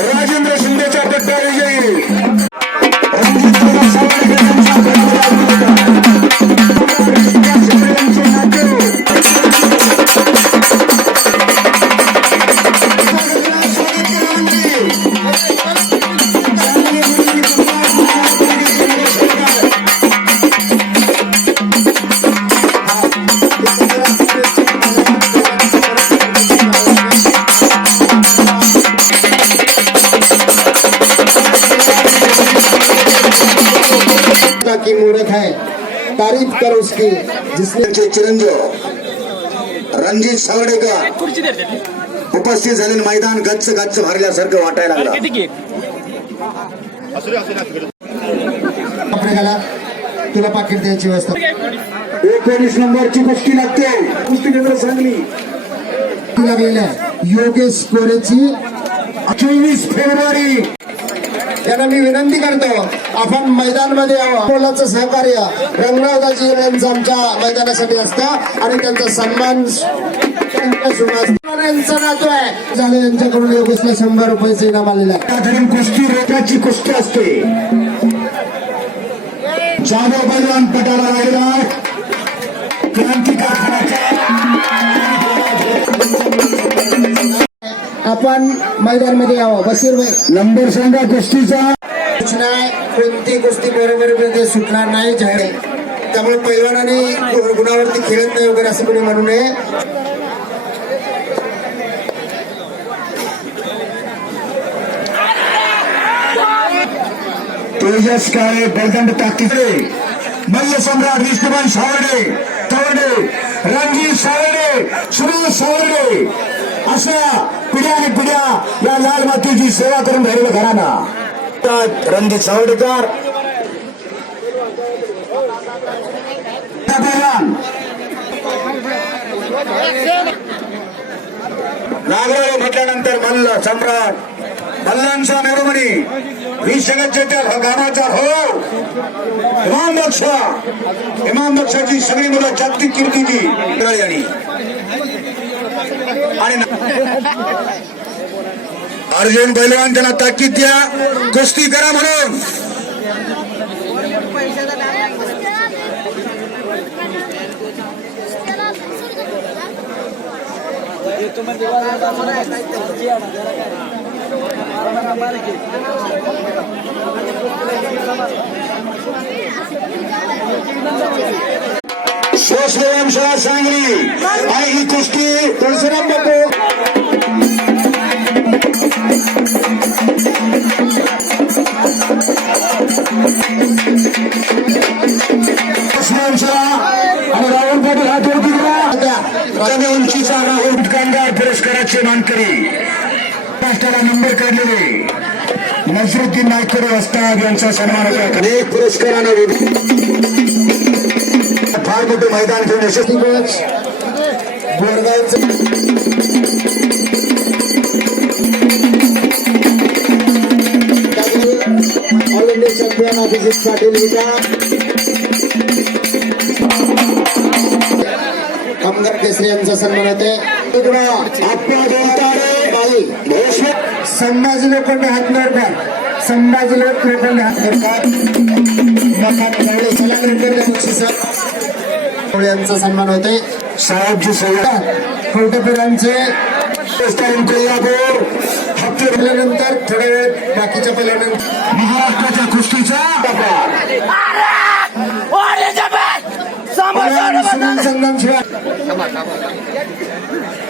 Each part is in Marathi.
राजेंद्र शिंदेच्या पट्ट्या विजयी की मूर्ख है तारीफ कर उसकी जिसने चिरंजीव रणजित सावडेकर उपस्थित झालेले मैदान गच्च गच्च भरल्यासारखं वाटायला लागलं. आपल्याला तुला पाकिट द्यायची व्यवस्था 19 नंबरची कुस्ती लागते. कुस्ती केंद्र सांगली लागलेल्या योगेश कोरेची 24 फेब्रुवारी. त्यांना मी विनंती करतो आपण मैदानमध्ये यावं. मुलाचं सहकार्य रंगनाथाजी यांचं आमच्या मैदानासाठी असतं आणि त्यांचा सन्मान यांचा नातू आहे झालं. यांच्याकडून योगेशला 100 रुपयाचं इनाम आलेलं आहे. कुस्ती रेखाची कुस्ती असते. जाधव पैलवान पटाला राहिला आपण मैदानमध्ये यावं. बशीर भाई नंबर सांगा कुस्तीचा. कोणती गोष्टी बरोबर सुटणार नाही जाहीर. त्यामुळे पैलवानाने गुणावरती खेळत नाही वगैरे असं कोणी म्हणू नये. तेजस काळे बलदंड ताकदीचे मल्ल सम्राट विष्णुमान सावर्डे तवडे रणजित सावर्डे सुरेश सावर्डे अशा पिढ्या आणि पिढ्या या लाल मातीची सेवा करून राहिलेलं घराणा. रणजित सावर्डेकर नागराळे म्हटल्यानंतर मल्ल सम्राट मल्लांचा मेरुमणी विषगच्चेच्या गावाचा हो इमाम बक्षाची सगळी मुलं जागतिक कीर्तीची आणि अर्जुन पैलवान त्यांना ताकीद द्या कुस्ती करा म्हणून. स्वयंसेवा सांगली आणि ही कुस्ती तुळशीराम बापू आणि राहुल पाटील हा जोडी दिला. उंचीचा राहुल कामगार पुरस्काराचे मानकरी राष्ट्राला नंबर काढलेले नजरुद्दीन नायकडे असतात यांचा सन्मान अनेक पुरस्कारानं फार मोठे मैदान घेऊन यशस्वी बोरगावचं all India champion Abhijit Patil Vita कामगार केसरी यांचा सन्मान होते. संभाजी लोखंडे हातनरकर संभाजी लोखंडे हातनरकर यांचा सन्मान होते. साहेबजी सैयद कोल्हापुरांचे कोल्हापूर हप्ते झाल्यानंतर थोड्या वेळ बाकीच्या पहिल्यानंतर महाराष्ट्राच्या कुस्तीचा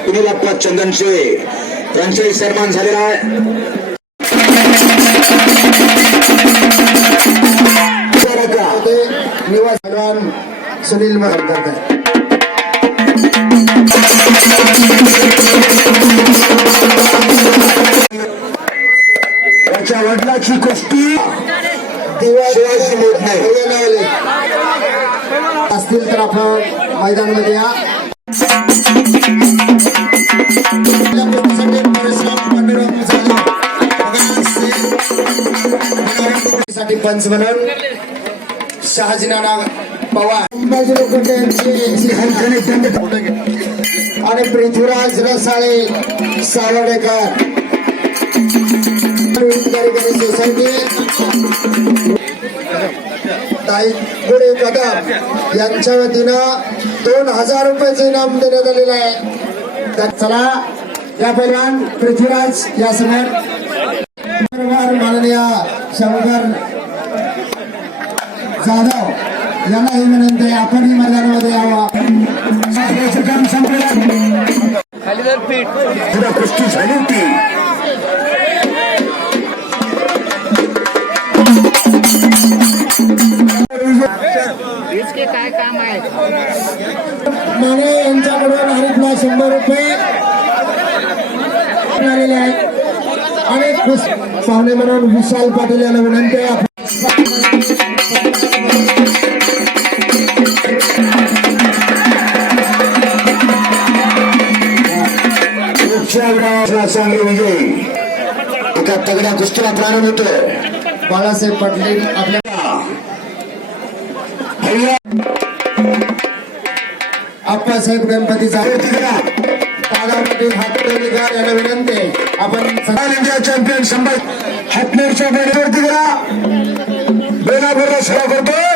सुनील चंदनशिवे यांचाही सन्मान झालेला आहे. निवास भगवान सुनील महाराज त्याच्या वडिलाची कुस्ती दिवाळी मोठ नाही असतील तर आपण मैदानामध्ये या. पंच म्हणून शहाजी नाना पवार, संभाजी लोखंडे यांचे आणि पृथ्वीराज रसाळे सावर्डेकर सोसायटी, ताई पुढे कदम यांच्या वतीनं 2000 रुपयाचे इनाम देण्यात आलेलं आहे. तर चला या पैलवान पृथ्वीराज या समोर माननीय शंकर जाधव यांना ही विनंती आहे, आपणही मैदानामध्ये यावा. काम संपलेलं पुन्हा कुस्ती झाली होती. काय काम आहे? माने यांच्याकडून हरितला 100 रुपये मिळालेले आहेत आणि पाहुणे म्हणून विशाल पाटील यांना विनंती आहे. चांगले विजयी एका तगड्या कुस्तीला प्रारंभ होतोय. बाळासाहेब पाटील आपल्या आप्पासाहेब गणपती दादा पाटील हातोडीकर यांना विनंती आहे, आपण इंडिया चॅम्पियन संभाजी हातनेरच्या बॅटवरती करा. बेलापूरला सेवा करतोय